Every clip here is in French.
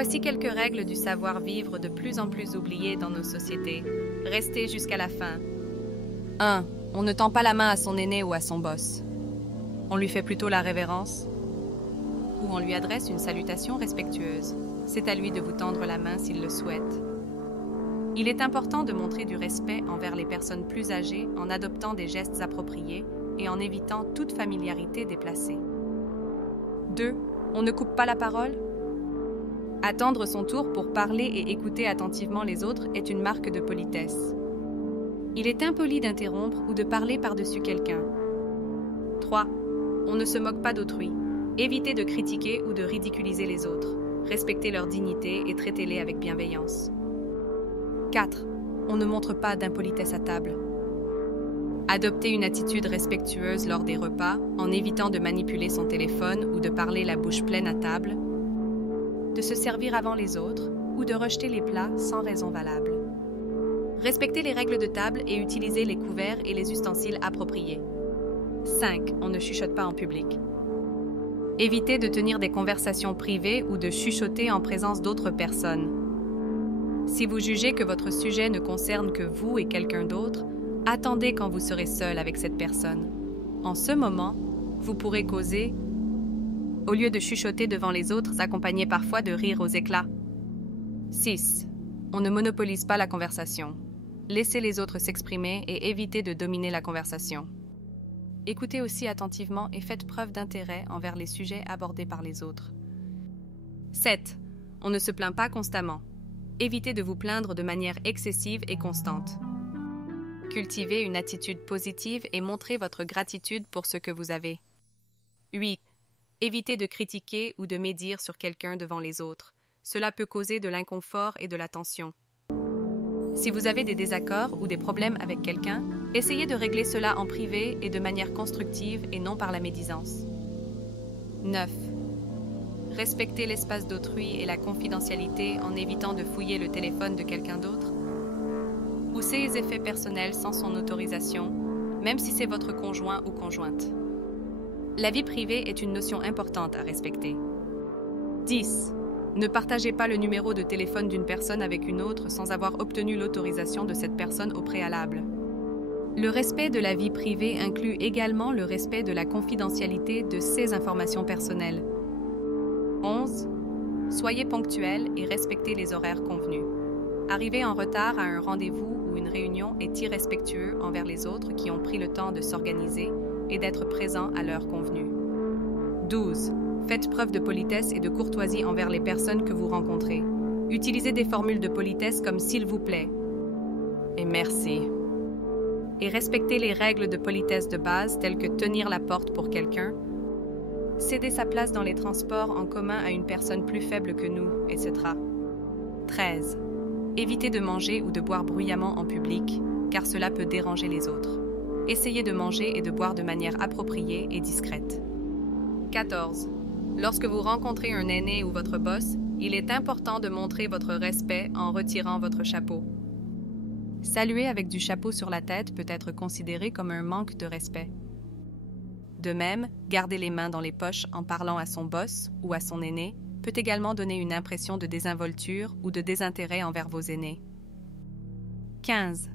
Voici quelques règles du savoir-vivre de plus en plus oubliées dans nos sociétés. Restez jusqu'à la fin. 1. On ne tend pas la main à son aîné ou à son boss. On lui fait plutôt la révérence ou on lui adresse une salutation respectueuse. C'est à lui de vous tendre la main s'il le souhaite. Il est important de montrer du respect envers les personnes plus âgées en adoptant des gestes appropriés et en évitant toute familiarité déplacée. 2. On ne coupe pas la parole. Attendre son tour pour parler et écouter attentivement les autres est une marque de politesse. Il est impoli d'interrompre ou de parler par-dessus quelqu'un. 3. On ne se moque pas d'autrui. Évitez de critiquer ou de ridiculiser les autres. Respectez leur dignité et traitez-les avec bienveillance. 4. On ne montre pas d'impolitesse à table. Adoptez une attitude respectueuse lors des repas en évitant de manipuler son téléphone ou de parler la bouche pleine à table, de se servir avant les autres ou de rejeter les plats sans raison valable. Respectez les règles de table et utilisez les couverts et les ustensiles appropriés. 5. On ne chuchote pas en public. Évitez de tenir des conversations privées ou de chuchoter en présence d'autres personnes. Si vous jugez que votre sujet ne concerne que vous et quelqu'un d'autre, attendez quand vous serez seul avec cette personne. En ce moment, vous pourrez causer, au lieu de chuchoter devant les autres, accompagné parfois de rires aux éclats. 6. On ne monopolise pas la conversation. Laissez les autres s'exprimer et évitez de dominer la conversation. Écoutez aussi attentivement et faites preuve d'intérêt envers les sujets abordés par les autres. 7. On ne se plaint pas constamment. Évitez de vous plaindre de manière excessive et constante. Cultivez une attitude positive et montrez votre gratitude pour ce que vous avez. 8. Évitez de critiquer ou de médire sur quelqu'un devant les autres. Cela peut causer de l'inconfort et de la tension. Si vous avez des désaccords ou des problèmes avec quelqu'un, essayez de régler cela en privé et de manière constructive et non par la médisance. 9. Respectez l'espace d'autrui et la confidentialité en évitant de fouiller le téléphone de quelqu'un d'autre. Ou ses effets personnels sans son autorisation, même si c'est votre conjoint ou conjointe. La vie privée est une notion importante à respecter. 10. Ne partagez pas le numéro de téléphone d'une personne avec une autre sans avoir obtenu l'autorisation de cette personne au préalable. Le respect de la vie privée inclut également le respect de la confidentialité de ces informations personnelles. 11. Soyez ponctuel et respectez les horaires convenus. Arriver en retard à un rendez-vous ou une réunion est irrespectueux envers les autres qui ont pris le temps de s'organiser et d'être présents à l'heure convenue. 12. Faites preuve de politesse et de courtoisie envers les personnes que vous rencontrez. Utilisez des formules de politesse comme « s'il vous plaît » et « merci ». Et respectez les règles de politesse de base telles que tenir la porte pour quelqu'un, céder sa place dans les transports en commun à une personne plus faible que nous, etc. 13. Évitez de manger ou de boire bruyamment en public, car cela peut déranger les autres. Essayez de manger et de boire de manière appropriée et discrète. 14. Lorsque vous rencontrez un aîné ou votre boss, il est important de montrer votre respect en retirant votre chapeau. Saluer avec du chapeau sur la tête peut être considéré comme un manque de respect. De même, garder les mains dans les poches en parlant à son boss ou à son aîné peut également donner une impression de désinvolture ou de désintérêt envers vos aînés. 15.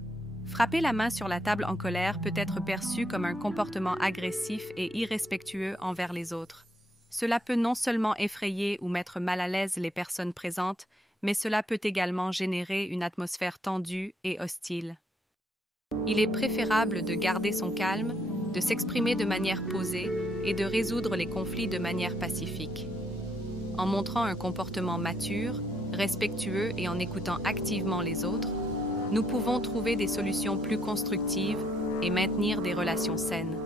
Frapper la main sur la table en colère peut être perçu comme un comportement agressif et irrespectueux envers les autres. Cela peut non seulement effrayer ou mettre mal à l'aise les personnes présentes, mais cela peut également générer une atmosphère tendue et hostile. Il est préférable de garder son calme, de s'exprimer de manière posée et de résoudre les conflits de manière pacifique. En montrant un comportement mature, respectueux et en écoutant activement les autres, nous pouvons trouver des solutions plus constructives et maintenir des relations saines.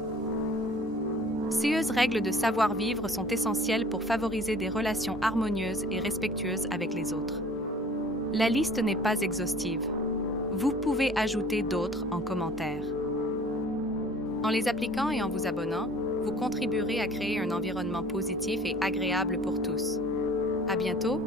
Ces règles de savoir-vivre sont essentielles pour favoriser des relations harmonieuses et respectueuses avec les autres. La liste n'est pas exhaustive. Vous pouvez ajouter d'autres en commentaire. En les appliquant et en vous abonnant, vous contribuerez à créer un environnement positif et agréable pour tous. À bientôt!